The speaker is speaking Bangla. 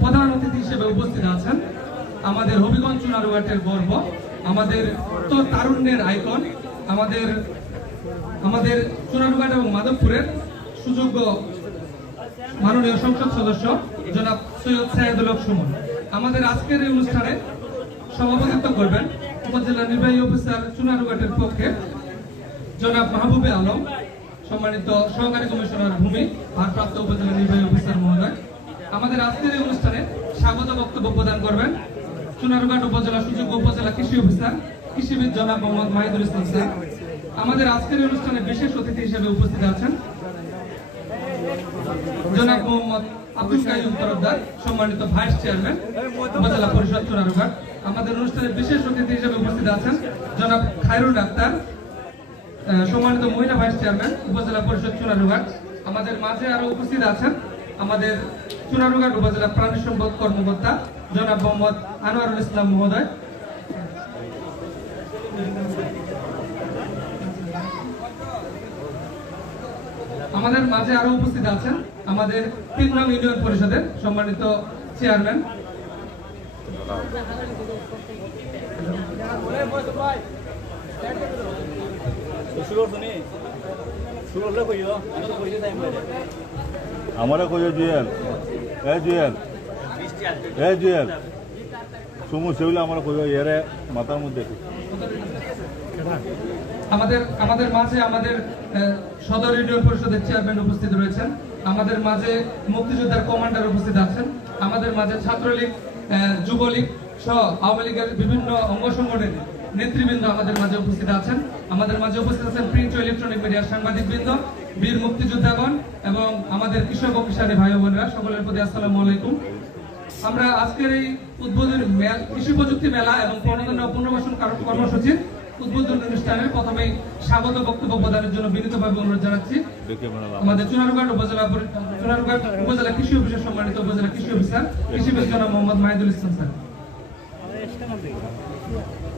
প্রধান অতিথি হিসেবে উপস্থিত আছেন আমাদের হবিগঞ্জ চুনারুঘাটের গর্ব, আমাদের তো তারুণ্যের আইকন, আমাদের আমাদের চুনারুঘাট এবং মাধবপুরের সুযোগ্য মাননীয় সংসদ সদস্য জনাব সৈয়দ সাহেদুল সুমন। আমাদের আজকের এই অনুষ্ঠানে সভাপতিত্ব করবেন উপজেলা নির্বাহী অফিসার চুনারুঘাটের পক্ষে জনাব মাহবুবে আলম, সম্মানিত সহকারী কমিশনার ভূমি, ভারপ্রাপ্ত উপজেলা নির্বাহী অফিসার মহোদয় আমাদের আজকের এই অনুষ্ঠানে স্বাগত বক্তব্য প্রদান করবেন চুনারুঘাট উপজেলা সুযোগ্য উপজেলা কৃষি অফিসার, কৃষিবিদ জনাব মোহাম্মদ মাহিদুল ইসলাম স্যার। আমাদের আজকের অনুষ্ঠানে বিশেষ অতিথি হিসেবে উপস্থিত আছেন জনাব মোহাম্মদ আব্দুল কাইম তরফদার, সম্মানিত ভাইস চেয়ারম্যান, উপজেলা পরিষদ চুনারুঘাট আমাদের অনুষ্ঠানে বিশেষ অতিথি হিসেবে উপস্থিত আছেন জনাব খায়রুল ডাক্তার সম্মানিত মহিলা ভাইস চেয়ারম্যান, উপজেলা পরিষদ চুনারুঘাট আমাদের মাঝে আরও উপস্থিত আছেন আমাদের চুনারুঘাট উপজেলা প্রাণী সম্পদ কর্মকর্তা জনাব মোহাম্মদ আনোয়ারুল ইসলাম মহোদয়। আমাদের মাঝে আরও উপস্থিত আছেন আমাদের নং ইউনিয়ন পরিষদের সম্মানিত চেয়ারম্যান। শুরু শুনি শুরু হলে কইও আমি তো কইতে টাইম লাগে আমারে কইও জুয়েল সেগুলো মধ্যে আমাদের আমাদের মাঝে আমাদের সদর পরিষদের চেয়ারম্যান উপস্থিত রয়েছেন। আমাদের মাঝে মুক্তিযোদ্ধার কমান্ডার উপস্থিত আছেন। আমাদের মাঝে ছাত্রলীগ যুবলীগ সহ আওয়ামী লীগের বিভিন্ন অঙ্গ সংগঠনের নেতৃবৃন্দ আমাদের মাঝে উপস্থিত আছেন। আমাদের মাঝে উপস্থিত আছেন প্রিন্ট ও ইলেকট্রনিক মিডিয়ার বীর মুক্তিযোদ্ধাগণ এবং আমাদের কৃষক ভাই বোনেরা, সকলের প্রতি আলাইকুম। আমরা আজকের এই উদ্বোধনী কৃষি প্রযুক্তি মেলা এবং পুনর্বাসন কর্মসূচির উদ্বোধনী অনুষ্ঠানের প্রথমেই স্বাগত বক্তব্য প্রদানের জন্য বিনীতভাবে অনুরোধ জানাচ্ছি। আমাদের চুনারুঘাট উপজেলা চুনারুঘাট উপজেলা কৃষি অফিসের সম্মানিত উপজেলা কৃষি অফিসার, কৃষি বিজ্ঞান মোহাম্মদ মাহিদুল ইসলাম স্যার। よろしくお願いします。